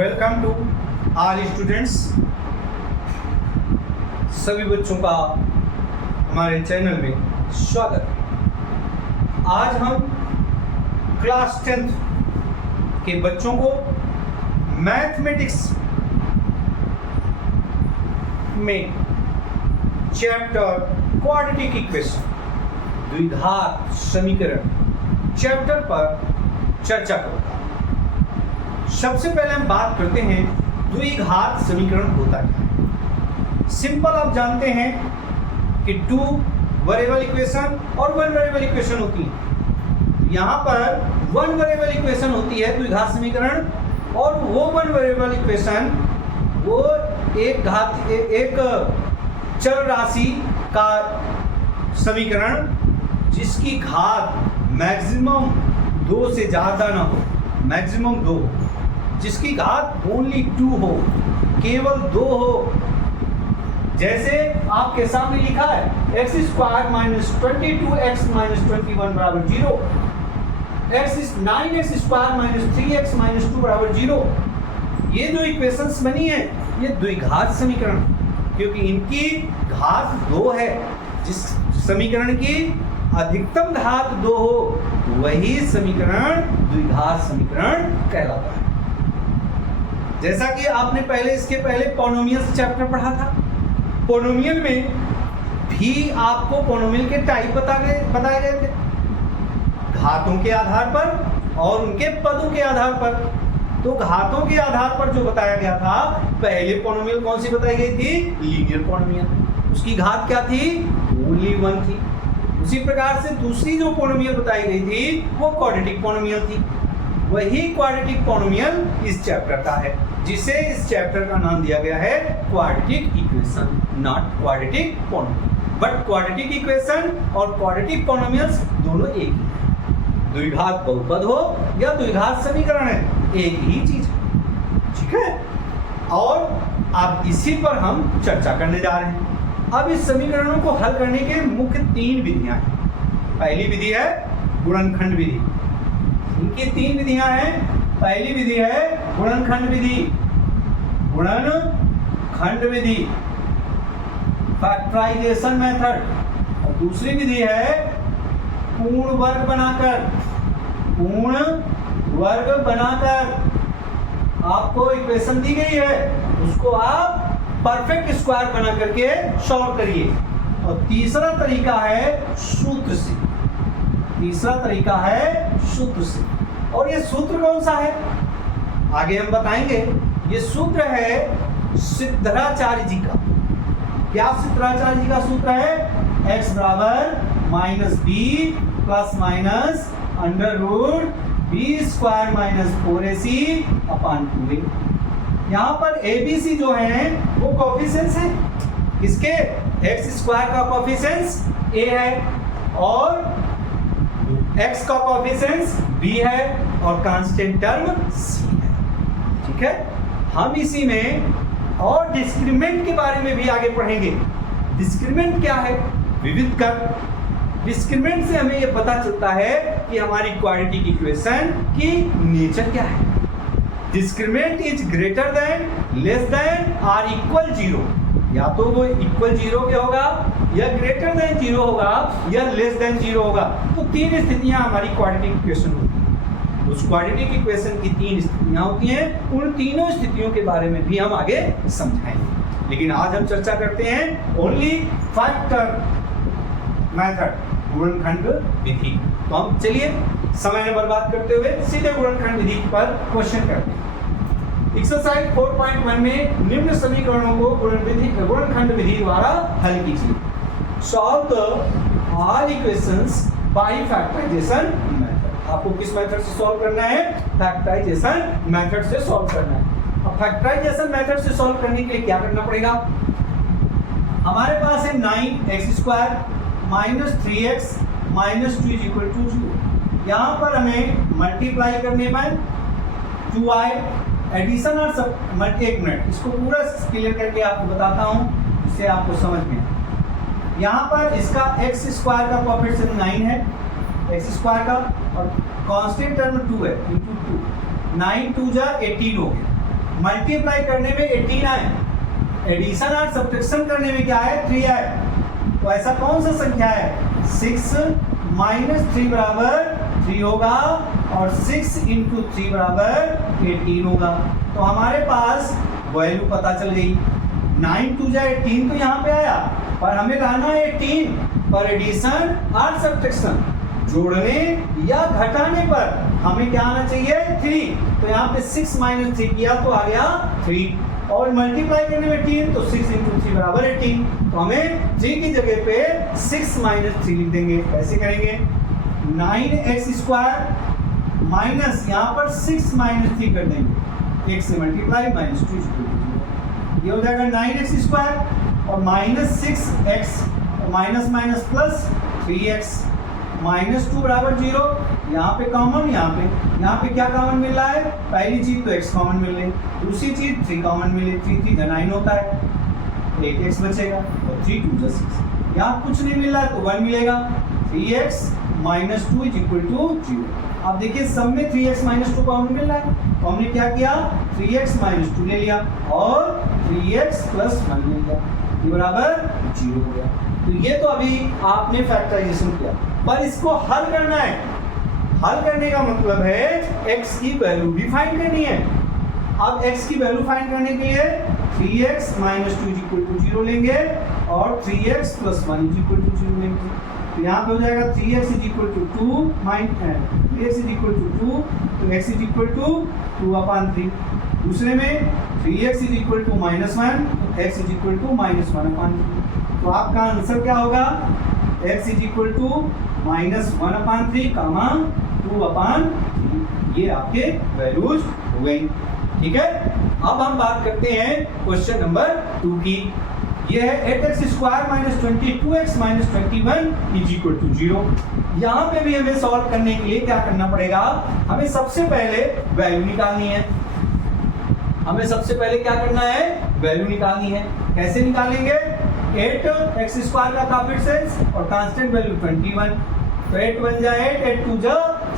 Welcome to all students. सभी बच्चों का हमारे चैनल में स्वागत है। आज हम क्लास 10th के बच्चों को मैथमेटिक्स में चैप्टर क्वाड्रेटिक इक्वेशन द्विघात समीकरण चैप्टर पर चर्चा करूंगा। सबसे पहले हम बात करते हैं द्विघात समीकरण होता क्या है। सिंपल आप जानते हैं कि 2 वेरिएबल इक्वेशन और 1 वेरिएबल इक्वेशन होती है। यहाँ पर 1 वेरिएबल इक्वेशन होती है द्विघात समीकरण, और वो 1 वेरिएबल इक्वेशन वो एक चर राशि का समीकरण जिसकी घात मैक्सिमम 2 से ज़्यादा ना हो, मैक्सिमम 2 हो, जिसकी घात ओनली 2 हो, केवल 2 हो। जैसे आपके सामने लिखा है x square minus 22x minus 21 बराबर 0, 9x square minus 3x minus 2 बराबर 0। ये जो इक्वेशंस बनी है ये द्विघात समीकरण, क्योंकि इनकी घात 2 है। जिस समीकरण की अधिकतम घात 2 हो वही समीकरण द्विघात समीकरण कहलाता है। जैसा कि आपने इसके पहले पोनोमियल्स चैप्टर पढ़ा था। पोनोमियल में भी आपको पोनोमियल के टाइप बताए गए थे, घातों के आधार पर और उनके पदों के आधार पर। तो घातों के आधार पर जो बताया गया था, पहले पोनोमियल कौन सी बताई गई थी? Linear polynomial. उसकी घात क्या थी? ओनली 1 थी। उसी प्रकार से दूसरी जो पोनोमियल बताई गई थी वो क्वाड्रेटिक पोनोमियल थी। वही क्वाड्रेटिक पोनोमियल इस चैप्टर का है, जिसे इस चैप्टर का नाम दिया गया है quadratic equation, not quadratic polynomial. But quadratic equation और क्वाड्रेटिक पोनोमियल्स दोनों एक ही है। द्विघात बहुपद हो या द्विघात समीकरण है, एक ही चीज है। ठीक है, और अब इसी पर हम चर्चा करने जा रहे हैं। अब इस समीकरणों को हल करने के मुख्य 3 विधियां हैं। पहली विधि है गुणनखंड विधि। इनकी 3 विधियां हैं। पहली विधि है गुणनखंड विधि, गुणनखंड विधि, फैक्टराइजेशन मेथड। और दूसरी विधि है पूर्ण वर्ग बनाकर आपको इक्वेशन दी गई है, उसको आप परफेक्ट स्क्वायर बना करके सॉल्व करिए। और तीसरा तरीका है सूत्र से। और ये सूत्र कौन सा है आगे हम बताएंगे। ये सूत्र है सिद्धाचार्य जी का। क्या सिद्धाचार्य जी का सूत्र है? x बराबर minus b plus minus under root b square minus 4ac upon 2a। यहाँ पर ABC जो है वो कोफिशिएंट्स है। किसके? x स्क्वायर का कोफिशिएंट्स a है और x का कोफिशिएंट्स b है और कांस्टेंट टर्म c है। ठीक है, हम इसी में और डिस्क्रिमिनेंट के बारे में भी आगे पढ़ेंगे। डिस्क्रिमिनेंट क्या है? विविध कर। डिस्क्रिमिनेंट से हमें यह पता चलता है कि हमारी क्वाड्रेटिक इक्वेशन की नेचर क्या है। Discriminant is greater than, less than और इक्वल 0। या तो वो इक्वल 0 के होगा, या ग्रेटर देन 0 होगा, या लेस देन 0 होगा। तो 3 स्थितियां हमारी क्वाड्रेटिक इक्वेशन होती है। उस क्वाड्रेटिक इक्वेशन की 3 स्थितियां होती हैं। उन तीनों स्थितियों के बारे में भी हम आगे समझाएंगे। लेकिन आज हम चर्चा करते हैं ओनली फैक्टर मेथड, गुणनखंड विधि। तो हम चलिए समय न बर्बाद करते हुए सीधे गुणनखंड विधि पर क्वेश्चन करते हैं। एक्सरसाइज 4.1 में निम्न समीकरणों को गुणनखंड विधि द्वारा हल कीजिए। Solve the all equations by factorization method. आपको किस मेथड से सॉल्व करना है? फैक्टराइजेशन मेथड से सॉल्व करना है। अब फैक्टराइजेशन मेथड से सॉल्व करने के लिए क्या करना पड़ेगा? हमारे पास है 9x square minus 3x minus 2 is equal to 0। यहाँ पर हमें मल्टीप्लाई करने में 2i एडिशन और सब। एक मिनट, इसको पूरा क्लियर करके आपको बताता हूँ, इससे आपको समझ में। यहाँ पर इसका x स्क्वायर का कोएफिशिएंट 9 है, x स्क्वायर का, और कांस्टेंट टर्म 2 है, इंटू 2, 9 2 जा 18 हो गया। मल्टीप्लाई करने में 18 आए, एडिशन और सब्ट्रैक्शन करने में क्या है 3 आए। तो ऐसा कौन सा संख्या है 6 माइनस 3 बराबर 3 होगा और 6 इंटू 3 बराबर 18 होगा। तो हमारे पास वैल्यू पता चल गई। 9 2 जा 18 तो यहाँ पे आया, पर हमें लाना है 18 पर एडिशन और सब्ट्रैक्शन, जोड़ने या घटाने पर हमें क्या आना चाहिए 3। तो यहाँ पे 6 माइनस 3 किया तो आ गया 3 और मल्टीप्लाई करने में 18 तो 6 इंटू 3 बराबर 18। तो हमें 3 की जगह पे 6 माइनस 3 लिख देंगे। कैसे करेंगे 9x स्क्वायर माइनस यहाँ पर 6 माइनस 3 कर देंगे, 1 से मल्टीप्लाई माइनस 2 ये हो जाएगा 9x स्क्वायर और minus 6x minus minus plus 3x minus 2 बराबर 0। यहाँ पे कॉमन, यहाँ पे क्या कॉमन मिल रहा है, पहली चीज तो x कॉमन मिल रही, दूसरी चीज 3 कॉमन मिले, 3 3 9 होता है, एक x बचेगा और 3 2 6। यहाँ कुछ नहीं मिल रहा है तो 1 मिलेगा, 3x minus 2 is equal to 0। अब देखिए सब में 3x माइनस 2 कॉमन मिल रहा है, तो हमने क्या किया 3x माइनस 2 ले लिया और 3x प्लस 1 ले लिया, ये बराबर 0 हो गया। तो ये तो अभी आपने फैक्टराइजेशन किया, पर इसको हल करना है। हल करने का मतलब है x की वैल्यू भी फाइंड करनी है। अब x की वैल्यू फाइंड करने के लिए 3x माइनस 2 इक्वल टू 0 लेंगे और 3x प्लस 1 इक्वल टू 0 लेंगे। तो यहाँ पे हो जाएगा 3x is equal to 2 3x is equal to 2 तो x इज इक्वल टू 2/3। दूसरे में 3x is equal to minus 1 तो x is equal to minus 1/3। तो आपका आंसर क्या होगा x is equal to minus 1/3 comma 2/3। ये आपके वैल्यूज हो गई। ठीक है, अब हम बात करते हैं क्वेश्चन नंबर 2 की। ये है 8x square minus 22x minus 21 is equal to 0। यहाँ पे भी हमें सॉल्व करने के लिए क्या करना पड़ेगा, हमें सबसे पहले वैल्यू निकालनी है। हमें सबसे पहले क्या करना है, वैल्यू निकालनी है। कैसे निकालेंगे, 8x स्क्वायर का कोएफिशिएंट और कांस्टेंट वैल्यू 21, तो 8 1 जा 8, 8 2 जा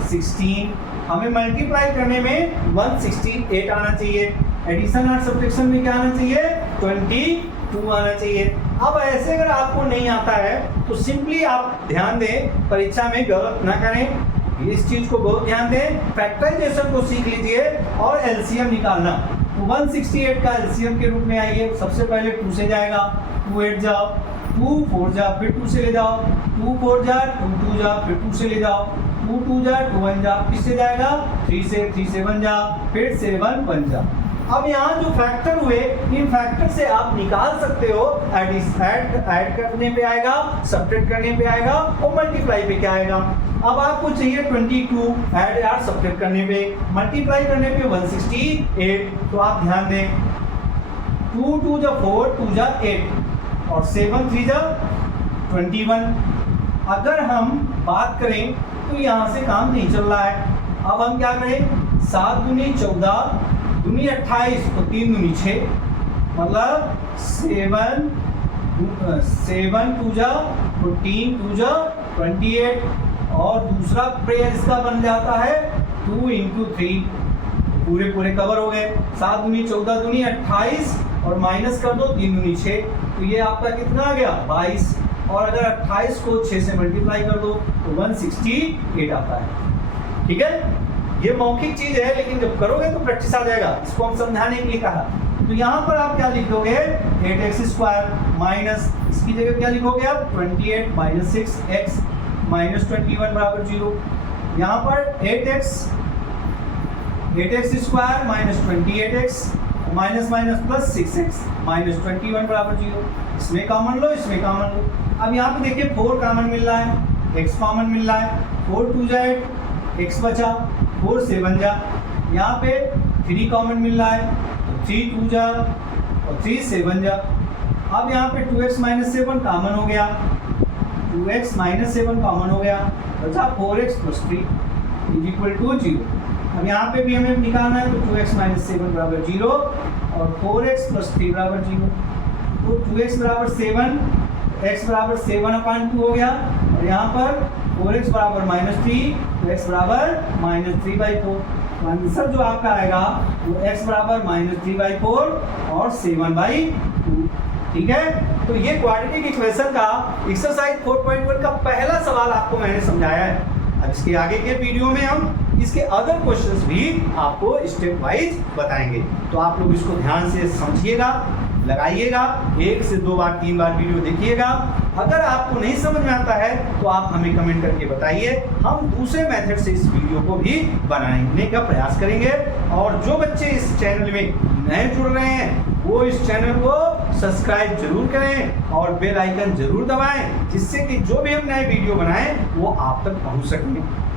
16। हमें मल्टीप्लाई करने में 168 आना चाहिए, एडिशन और सब्ट्रैक्शन में क्या आना चाहिए 22 आना चाहिए। अब ऐसे अगर आपको नहीं आता है तो सिंपली आप ध्यान दें, परीक्षा में गलत ना करें, इस चीज को बहुत ध्यान दें। फैक्टराइजेशन को सीख लीजिए और एलसीएम निकालना। तो 168 का एलसीएम के रूप में आइए, सबसे पहले 2 से जाएगा, 2 8 जाओ, 2 4 जा, फिर 2 से ले जाओ, 2 4 जा, 2 2 जा, फिर 2 से ले जाओ, 2 2 जा, 2 1 जा, किससे जाएगा 3 से, 3 से 1 जा, फिर 7 1 जा। अब यहाँ जो फैक्टर हुए, इन फैक्टर से आप निकाल सकते हो, ऐड करने पे आएगा, सब्ट्रैक्ट करने पे आएगा और मल्टीप्लाई पे क्या आएगा। अब आपको चाहिए 22, ऐड या सब्ट्रैक्ट करने पे, मल्टीप्लाई करने पे 168। तो आप ध्यान दें, 2 2 जा 4, 2 जा 8 और 7 3 जा 21। अगर हम बात करें तो यहाँ से काम नहीं चल रहा है। अब हम क्या करें, 7 दूनी 14, दूनी 28 तो 3 दूनी 6, मतलब 7 2 जा 14, 2 जा 28 और दूसरा पेयर इसका बन जाता है 2 इंटू 3, पूरे कवर हो गए। 7 दूनी 14, दूनी 28 और माइनस कर दो 3 दूनी 6, तो ये आपका कितना आ गया 22। और अगर 28 को 6 से मल्टीप्लाई कर दो तो 168 आता है। ठीक है, ये मौखिक चीज है, लेकिन जब करोगे तो प्रैक्टिस आ जाएगा। इसको हम समझाने के लिए कहा। तो यहाँ पर आप क्या लिखोगे, 8x स्क्वायर माइनस, इसकी जगह क्या लिखोगे आप 28 माइनस 6x माइनस 21 बराबर 0। यहाँ पर 8x square minus 28x minus minus plus 6x minus 21 बराबर 0। इसमें कॉमन लो, इसमें कॉमन लो। अब यहाँ पे देखिए 4 कॉमन मिल रहा है, x कॉमन मिल रहा है, 4 2 जा 8, x बचा, 4 7 जा, यहाँ पे 3 कॉमन मिल रहा है, तो 3 2 जा और 3 7 जा। अब यहाँ पे 2x माइनस 7 कॉमन हो गया, 2x माइनस 7 कॉमन हो गया, बचा 4x plus 3 is equal to 0। अब यहाँ पे भी हमें निकालना है, तो 2x माइनस 7 बराबर 0 और 4x प्लस 3 बराबर 0। तो 2x बराबर 7, x बराबर 7/2 हो गया और यहाँ पर 4x बराबर -3, तो x बराबर -3/4। तो आंसर जो आपका आएगा वो x बराबर -3/4 और 7/2। ठीक है, तो ये क्वाड्रेटिक इक्वेशन का एक्सरसाइज 4.1 का पहला सवाल आपको मैंने समझाया है। अब इसके आगे के वीडियो में हम इसके अदर क्वेश्चंस भी आपको स्टेप वाइज बताएंगे, तो आप लोग इसको ध्यान से समझिएगा, लगाइएगा, 1 से 2 बार 3 बार वीडियो देखिएगा। अगर आपको नहीं समझ में आता है तो आप हमें कमेंट करके बताइए, हम दूसरे मेथड से इस वीडियो को भी बनाने का प्रयास करेंगे। और जो बच्चे इस चैनल में नए जुड़ रहे हैं वो इस चैनल को सब्सक्राइब जरूर करें और बेल आइकन जरूर दबाएं, जिससे कि जो भी हम नए वीडियो बनाएं वो आप तक पहुंच सकें।